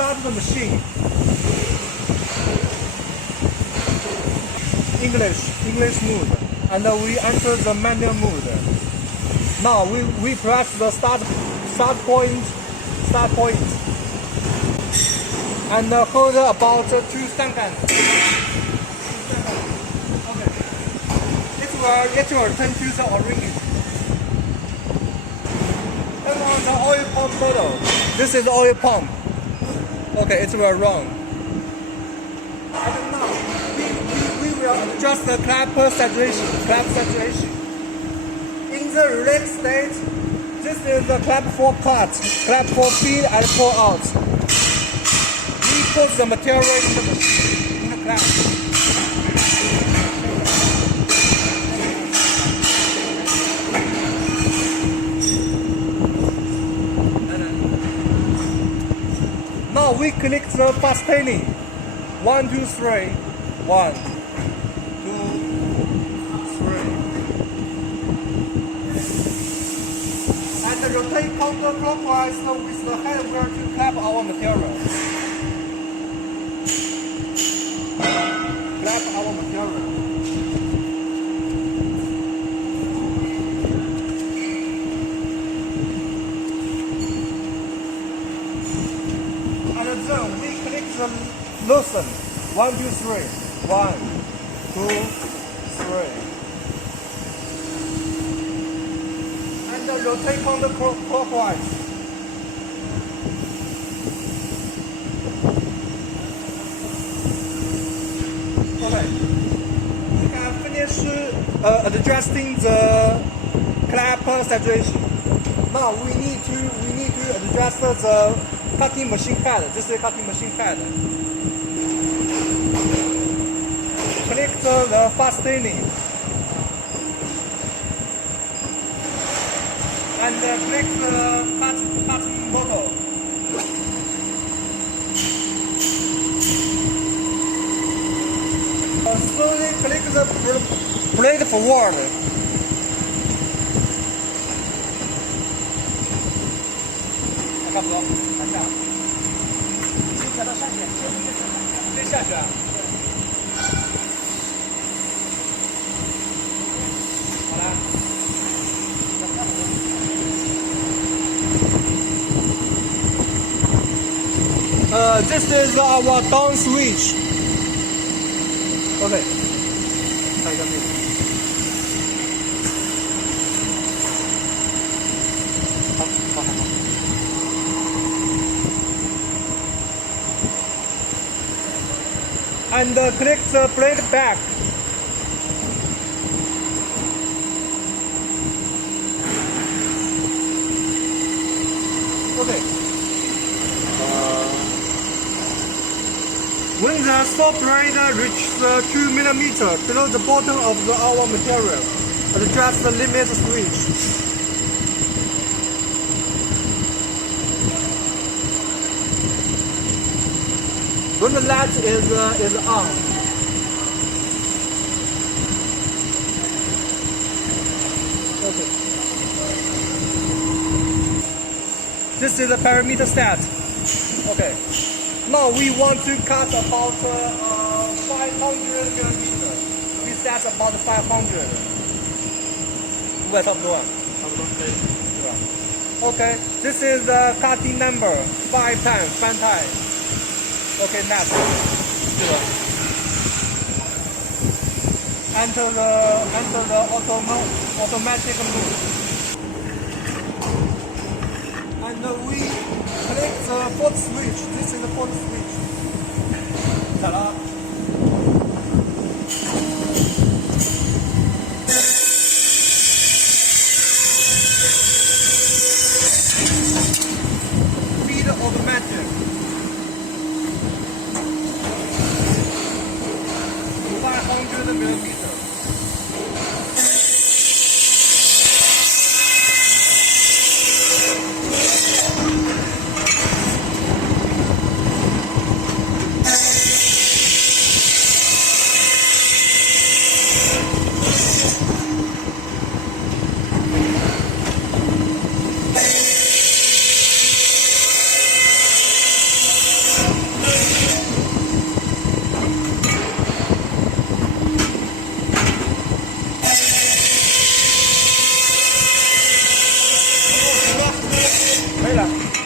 start the machine. English mode, and we enter the manual mode. Now we press the start point, and hold about 2 seconds. Okay, it will turn to the orange. Turn on the oil pump model. This is the oil pump. Okay, it will run. And now we will adjust the clap saturation. In the relaxed state, this is the clap for cut, clap for feed, and pour out. We put the material in the machine, in the clap. Now we click the fastening. 1, 2, 3. 1, 2, 3. And rotate counterclockwise with the hand wheel to clap our material. Clap our material. And then we click the loosen. 1, 2, 3. 1, 2, 3. And rotate counterclockwise. Okay. We can finish adjusting the clap saturation. Now we need to adjust the cutting machine head. This is cutting machine head. Click the fastening. And click the cutting bottle. Slowly click the blade forward.差不多，往下。踩到下去，先下去啊。好了。This is our down switch. Okay. 看一下那个。好。And click the blade back. Okay. When the saw blade reaches 2 mm below the bottom of our material, adjust the limit switch. When the latch is on. Okay. This is the parameter set. Okay. Now we want to cut about 500 millimeters. We set about 500. 500差不多啊。差不多可以。对吧 Okay. This is the cutting number. 5 times. Okay, next. Enter the automatic mode. And we click the fourth switch. This is the fourth switch. 咋了？ Feed automatic. 500 millimeters. 了。